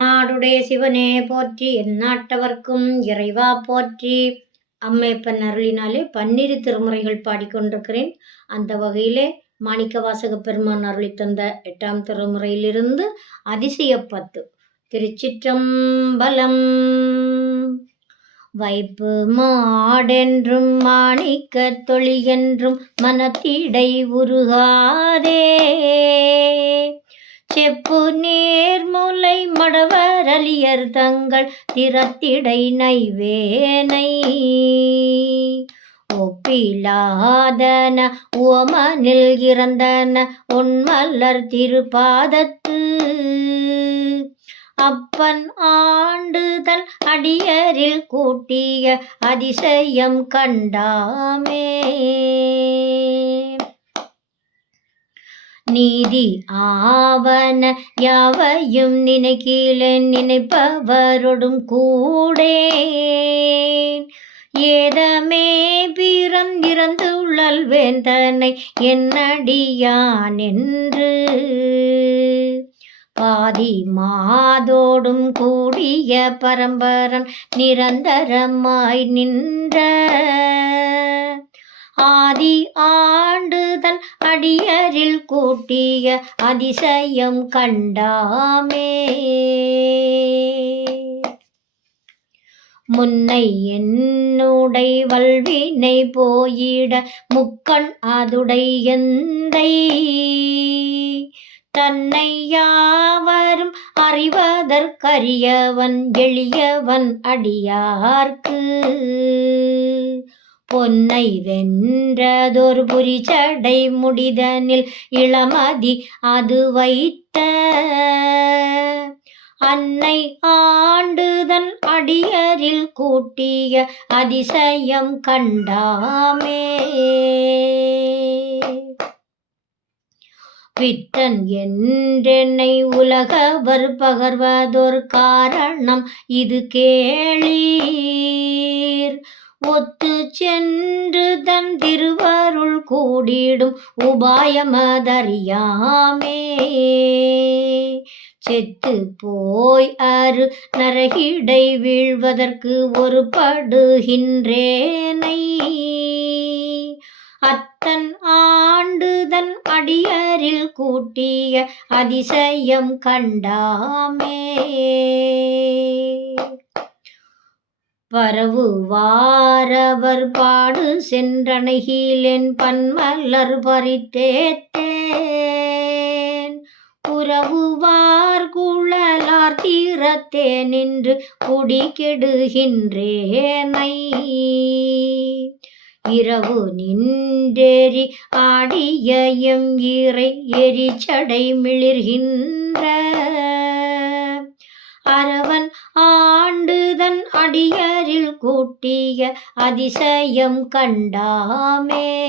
நாடுடைய சிவனே போற்றி எந்நாட்டவர்க்கும் இறைவா போற்றி. அம்மையப்பன் அருளினாலே பன்னிரு திருமுறைகள் பாடிக்கொண்டிருக்கிறேன். அந்த வகையிலே மாணிக்க வாசக பெருமான் அருளி தந்த எட்டாம் திருமுறையிலிருந்து அதிசய பத்து. திருச்சிற்றம்பலம். வைப்பு மாடென்றும் மாணிக்க தொழிகென்றும் மனத்திடை உருகாதே. செப்பு நேர்முலை மடவரலியர் தங்கள் திறத்திடை நைவேனை. ஒப்பிலாதன உவமனில் இறந்தன உன்மல்லர் திருப்பாதத்து. அப்பன் ஆண்டுதல் அடியரில் கூட்டிய அதிசயம் கண்டாமே. நீதி ஆவன யாவையும் நினைக்கிலேன் நினைப்பவரோடும் கூடேன். ஏதமே பிறந்திறந்து உள்ளல் வேந்தனை என்னடியான் என்று. பாதி மாதோடும் கூடிய பரம்பரன் நிரந்தரமாய் நின்ற ஆதி ஆண்டுதல் அடியரில் கூட்டிய அதிசயம் கண்டாமே. முன்னை என்னுடை வல்வினை போயிட முக்கண் அதுடை எந்தை. தன்னை யாவரும் அறிவதற்கரியவன் எளியவன் அடியார்க்கு. பொன்னை வென்றதொரு சடை முடிதனில் இளமதி அது வைத்த. அன்னை ஆண்டுதன் அடியரில் கூட்டிய அதிசயம் கண்டாமே. விட்டன் என்றென்னை உலகவர் பகர்வதொரு காரணம் இது கேளீ ஒத்து சென்று தன் திருவருள் கூடிடும் உபாயமதறியாமே. செத்து போய் அரு நரகிடை வீழ்வதற்கு ஒரு படுகின்றேனை. அத்தன் ஆண்டுதன் அடியரில் கூட்டிய அதிசயம் கண்டாமே. பரவுவாரவர் பாடு சென்றணைகிலென் பன்மலர் பறித்தேத்தேன் உறவுவார் குழலார் தீரத்தே நின்று குடி கெடுகின்றேனை இரவு நின்றேறி ஆடிய எம் இறை எரிச்சடை மிளிர்கின்ற. அரவன் ஆண்டு ஆண்டுதன் அடியரில் கூட்டிய அதிசயம் கண்டாமே.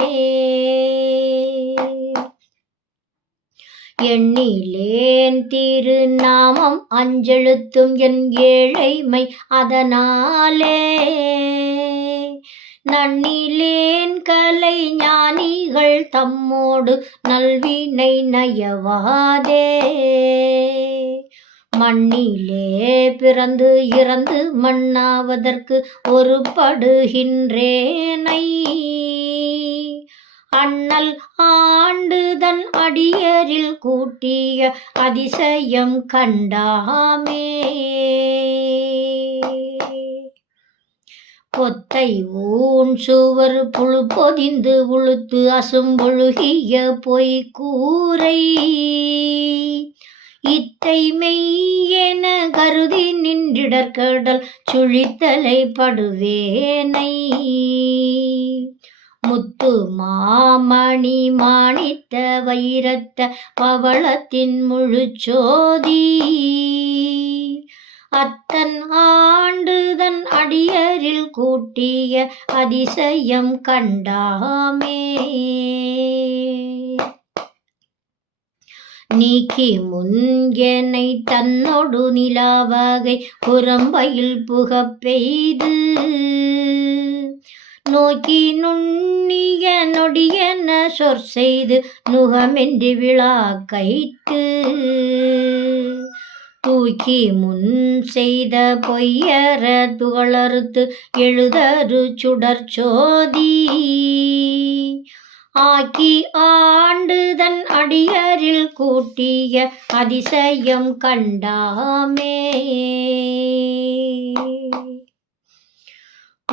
எண்ணிலேன் திருநாமம் அஞ்செழுத்தும் என் ஏழைமை அதனாலே. நன்னிலேன் கலை ஞானிகள் தம்மோடு நல்வினை நயவாதே. மண்ணிலே பிறந்து இறந்து மண்ணாவதற்கு ஒரு படுகின்றேனை அண்ணல் ஆண்டுதன் அடியரில் கூட்டிய அதிசயம் கண்டாமே. பொத்தை ஊன் சுவர் புழு பொதிந்து உளுத்து அசும்பொழுகிய பொய் கூரை இத்தை மெய்யென கருதி நின்றிடற்கடல் சுழித்தலை படுவேனை. முத்து மாமணி மாணித்த வைரத்த பவளத்தின் முழுச்சோதி அத்தன் ஆண்டுதன் அடியரில் கூட்டிய அதிசயம் கண்டாமே. நீக்கி முன்கெனை தன்னொடு நிலாவாகை புறம்பையில் புக பெய்து நோக்கி நுண்ணிய நொடியன சொற் செய்து நுகமென்று விழா கைத்து. தூக்கி முன் செய்த பொய்யர துகளறுத்து எழுதரு சுடர் சோதி ஆக்கி ஆண் கூட்டிய அதிசயம் கண்டாமே.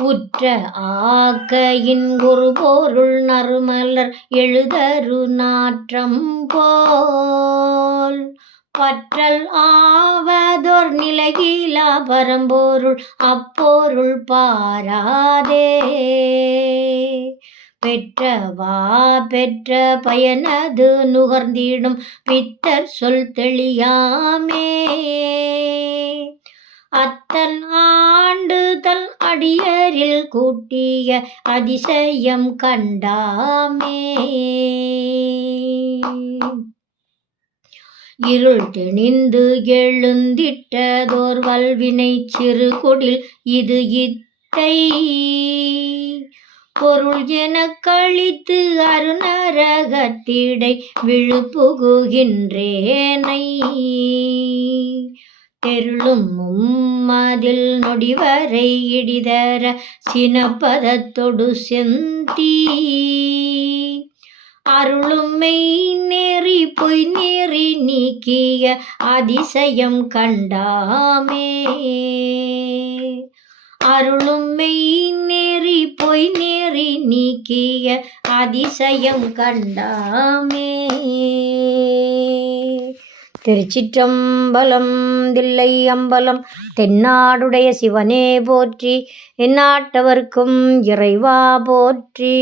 உற்ற ஆக்கையின் ஒரு பொருள் நறுமலர் எழுதரு நாற்றம் போல். பற்றல் ஆவதோர் நிலையிலா பரம்பொருள் அப்பொருள் பாராதே. பெற்றவா பெற்ற பயனது நுகர்ந்திடும். பித்தர் சொல் தெளியாமே. அத்தன் ஆண்டு தன் அடியரில் கூட்டிய அதிசயம் கண்டாமே. இருள் திணிந்து எழுந்திட்டதோர் வல்வினை சிறு குடில் இது இத்தை. பொருள் என கழித்து அருணரகத்திடை விழுப்புகுகின்றேனை. தெருளும் மும்மதில் நொடிவரை இடிதர சினப்பதத்தொடு செந்தி. அருளும் மெய் நெறி பொய் நெறி நீக்கிய அதிசயம் கண்டாமே. அருளும் மெய் நெறி பொய் நெறி நீக்கிய அதிசயம் கண்டாமே. திருச்சிற்றம்பலம் தில்லை அம்பலம் தென்னாடுடைய சிவனே போற்றி எந்நாட்டவர்க்கும் இறைவா போற்றி.